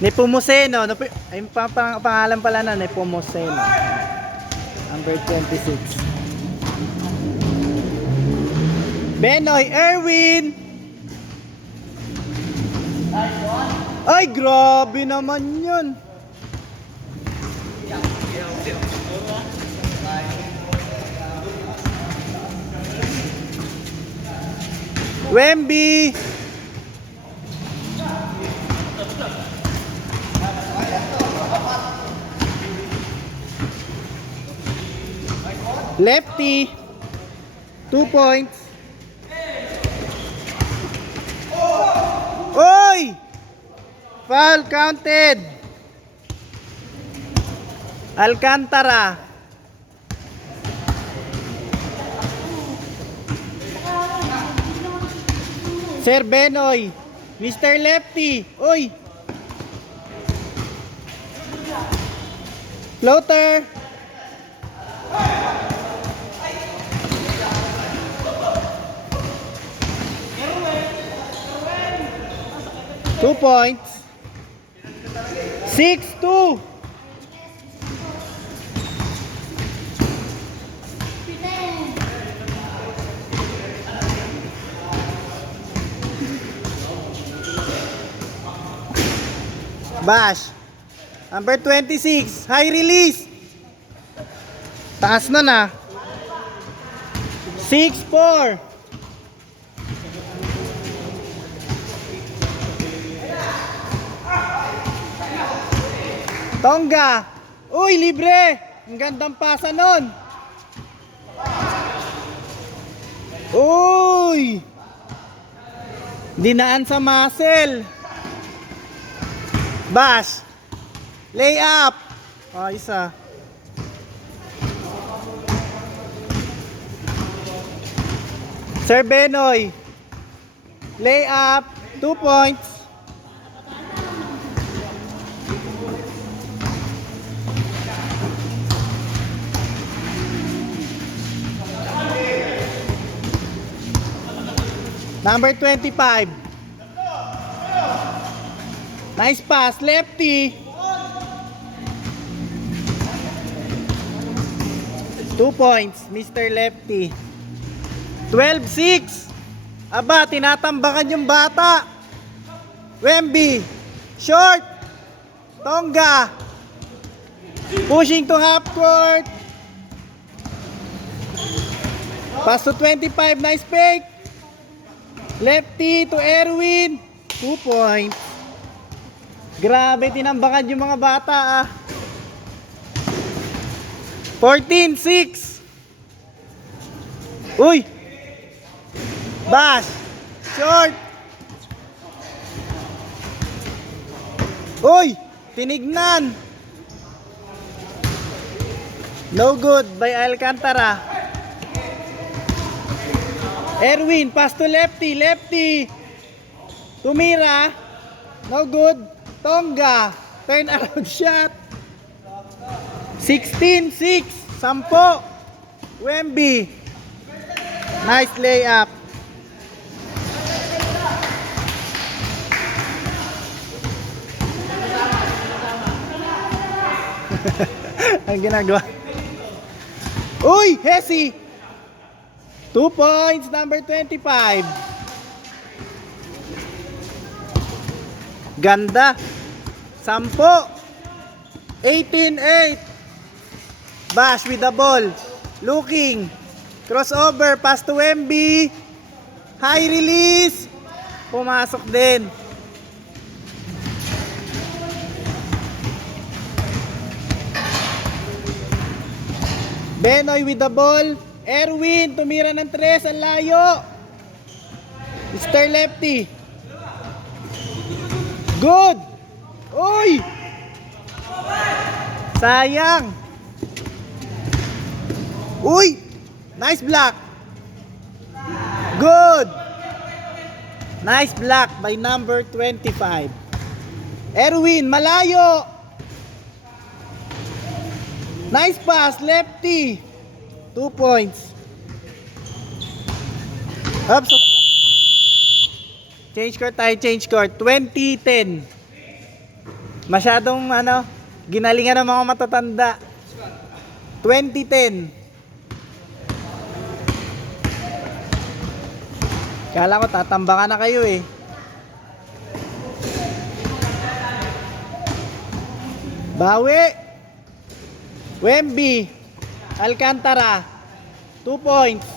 Nepomuceno. Ay, pangalan pala na, Nepomuceno. Number 26. Benoy Erwin. Ay, grabe naman yun. Wemby. Lefty. 2 points. Oy! Foul counted. Alcantara. Sir Benoy. Mr. Lefty. Oy! Floater. Two points. 6-2. Bash. Number 26. High release. Taas na na. 6-4. Tonga. Uy, libre. Ang gandang pasa nun. Uy. Dinaan sa muscle. Bash. Layup. Oh, isa. Sir Benoy. Layup. 2 points. Number 25. Nice pass, lefty. 2 points, Mr. Lefty. 12-6. Aba, tinatambakan yung bata. Wemby. Short. Tonga. Pushing to half court. Pass to 25, nice fake. Lefty to Erwin. 2 points. Grabe, tinambakan yung mga bata ah. 14-6. Uy. Bash. Short. Uy. Tinignan. No good by Alcantara. Erwin, pass to lefty, lefty. Tumira. No good. Tonga. Turn around shot. 16-6. 10. Wemby. Nice layup. Ang ginagawa. Uy, Hesi. 2 points, number 25. Ganda. 10. 18-8. Bash with the ball. Looking. Crossover. Pass to Wemby. High release. Pumasok din. Benoy with the ball. Erwin, tumira ng 3, ang layo. Mr. Lefty. Good. Uy. Sayang. Uy. Nice block. Good. Nice block by number 25. Erwin, malayo. Nice pass, Lefty. 2 points. Oops. Change court tayo, change court. 20-10. Masyadong ano, ginalingan ng mga matatanda. 2010. Kala ko tatambakan na kayo eh. Bawi. Wemby. Alcantara. 2 points.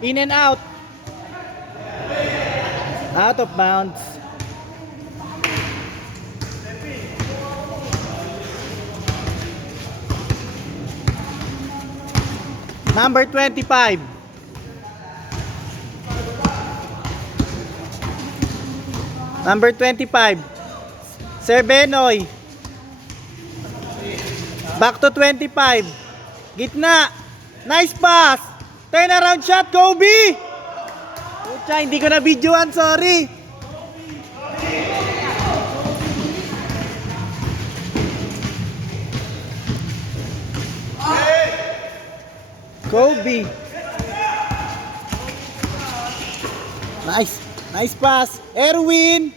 In and out. Out of bounds. Number 25. Number 25. Sir Benoy. Back to 25. Gitna. Nice pass. Turn around shot, Kobe. Pucha, hindi ko na videoan, sorry. Kobe. Nice. Nice pass. Erwin.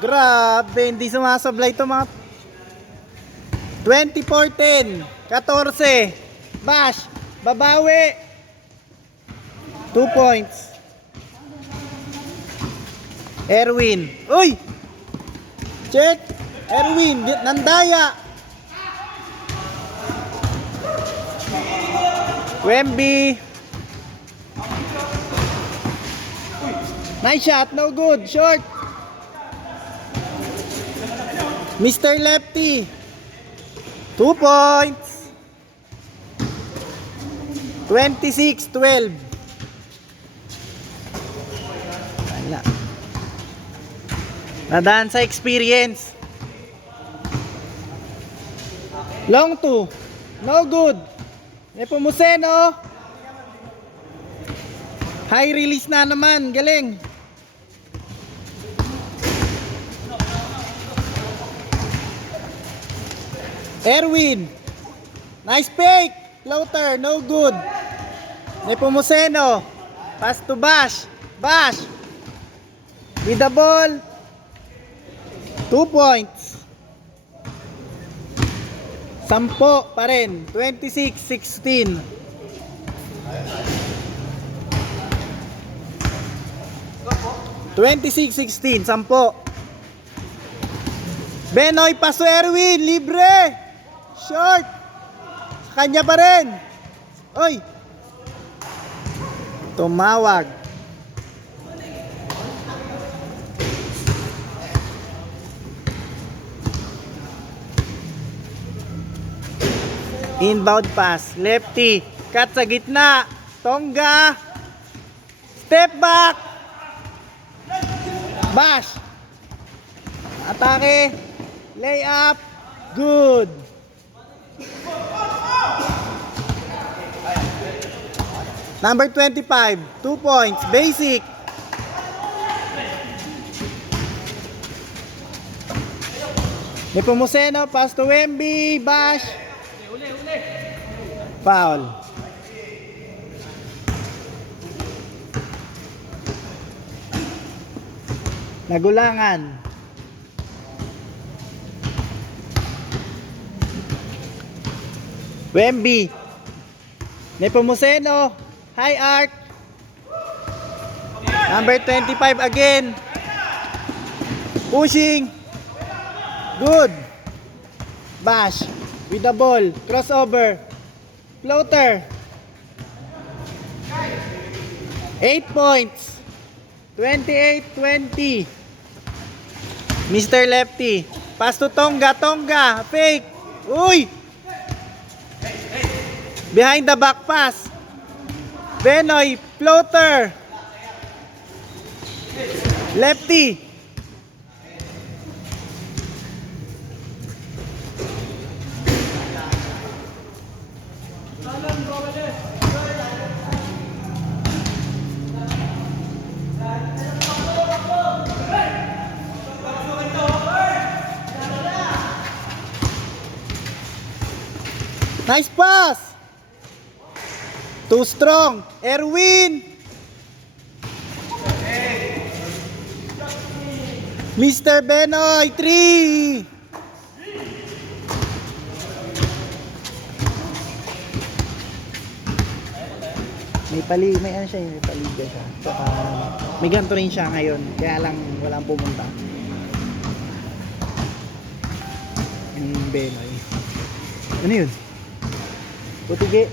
Grabe, hindi sumasablay ito mga 24-10. 14. Bash. Babawi. 2 points. Erwin. Uy! Check. Erwin. Nandaya. Wemby. Nice shot. No good. Short. Mr. Lefty. 2 points. 26-12. Wala. Nadaan sa experience. Long 2. No good. Nepomuceno. High release na naman. Galing. Erwin. Nice fake. Floater. No good. Nepomuceno. Pass to Bash. Bash. With the ball. 2 points. 10 pa rin. 26-16. Sampo. Benoy, paso Erwin, libre. Short. Sa kanya pa rin. Oy. Tumawag. Inbound pass. Lefty. Cut sa gitna. Tonga. Step back. Bash. Atake. Layup. Good. Number 25. 2 points. Basic. Nepomuceno. Pass to Wemby. Bash. Foul. Nagulangan. Wemby. Nepomuceno. High arc. Number 25 again. Pushing. Good. Bash. With the ball. Crossover. Floater. 8 points. 28-20. Mr. Lefty. Pass to Tonga. Tonga. Fake. Uy! Behind the back pass. Benoy. Floater. Lefty. Nice pass. Too strong. Erwin. Mr. Benoy. 3. may ano siya, may paliga siya. Tsaka may ganito rin siya ngayon, kaya lang walang pumunta. Yung Benoy. Ano yun? Putigi.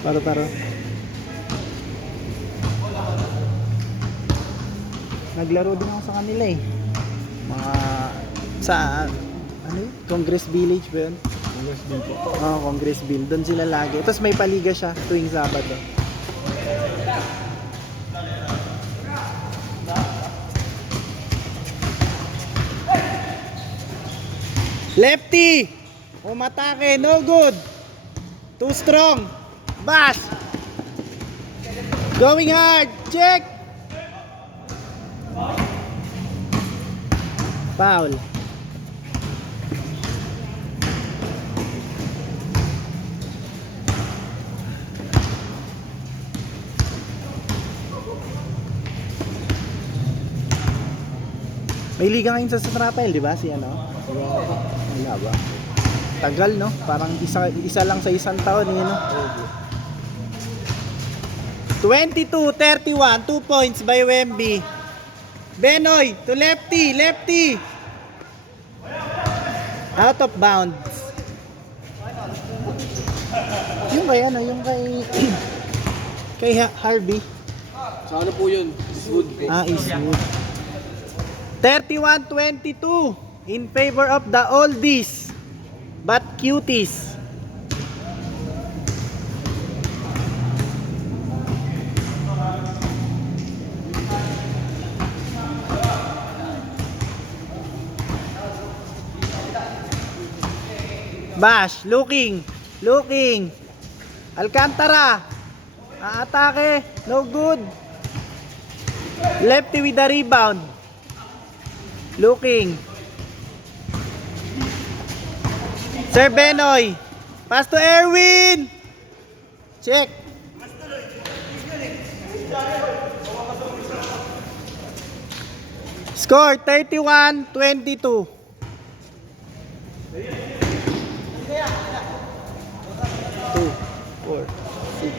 Paro-paro. Naglaro din ako sa kanila eh. Mga sa ano yun? Congress Village ba yun? Congressville po. Oo, Congressville. Doon sila lagi. Tapos may paliga siya tuwing Sabado. Lefty! Umatake, no good. Too strong. Bash! Going hard. Check! Foul. May liga ngayon sa Strapel, di ba? Si ano? Wala ba? Tagal, no? Parang isa lang sa isang taon, eh, no? 22-31, 2 points by Wemby. Benoy to lefty, lefty. Out of bounds. Yung kay ano, yung kay kay Harvey. Sa ano po yun? Eastwood po. Eastwood. 31-22 in favor of the oldies but cuties. Bash, looking. Alcantara. Aatake, no good. Lefty with the rebound. Looking. Sir Benoy. Pass to Erwin. Check. Score 31-22. Two, four, six.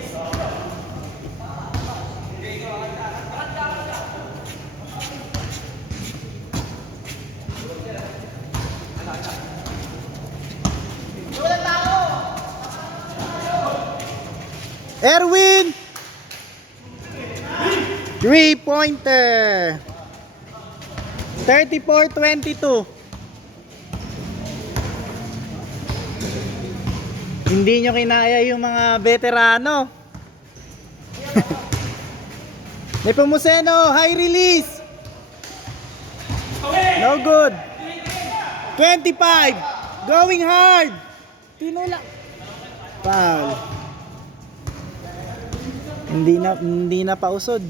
Erwin! 3-pointer. 34-22. Hindi nyo kinaya yung mga veterano. Nepomuceno, high release. No good. 25. Going hard. Tinula. Foul. Hindi na pausod.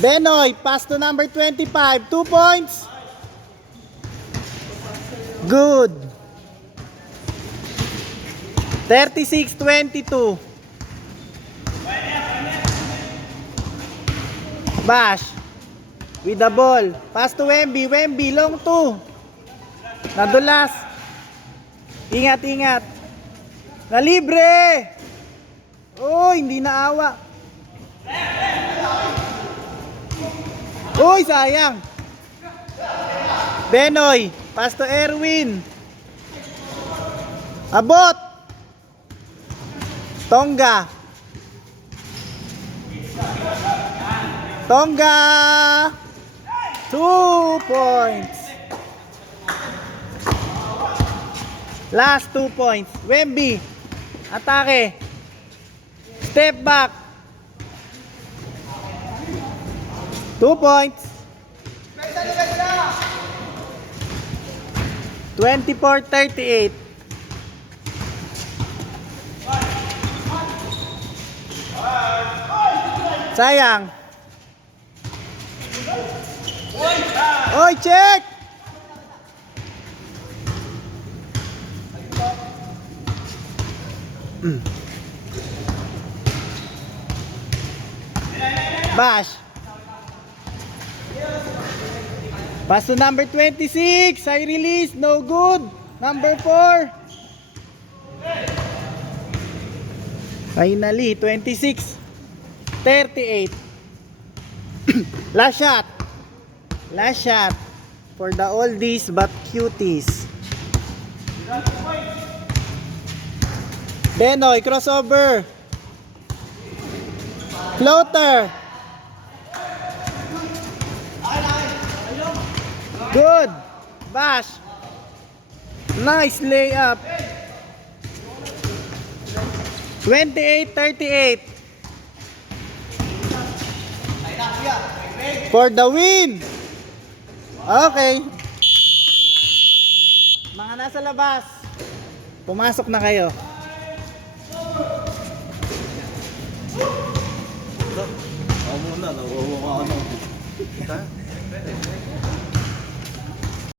Benoy, pass to number 25. 2 points. Good. 36-22. Bash. With the ball. Pass to Wemby. Wemby, long 2. Nadulas. Ingat. Nalibre. Oh, hindi naawa. Uy, sayang. Benoy, pass to Erwin. Abot. Tonga. Tonga. 2 points. Last 2 points. Wemby. Atake. Step back. 2 points. 24-38. Sayang. Oy, check. Bash. Pass to number 26. High release. No good. Number 4. Finally, 26. 38. Last shot. Last shot. For the oldies but cuties. Benoy, crossover. Floater. Good. Bash. Nice layup. 28-38. For the win. Okay. Mga nasa labas, pumasok na kayo. Ako muna, nawawa ka ano.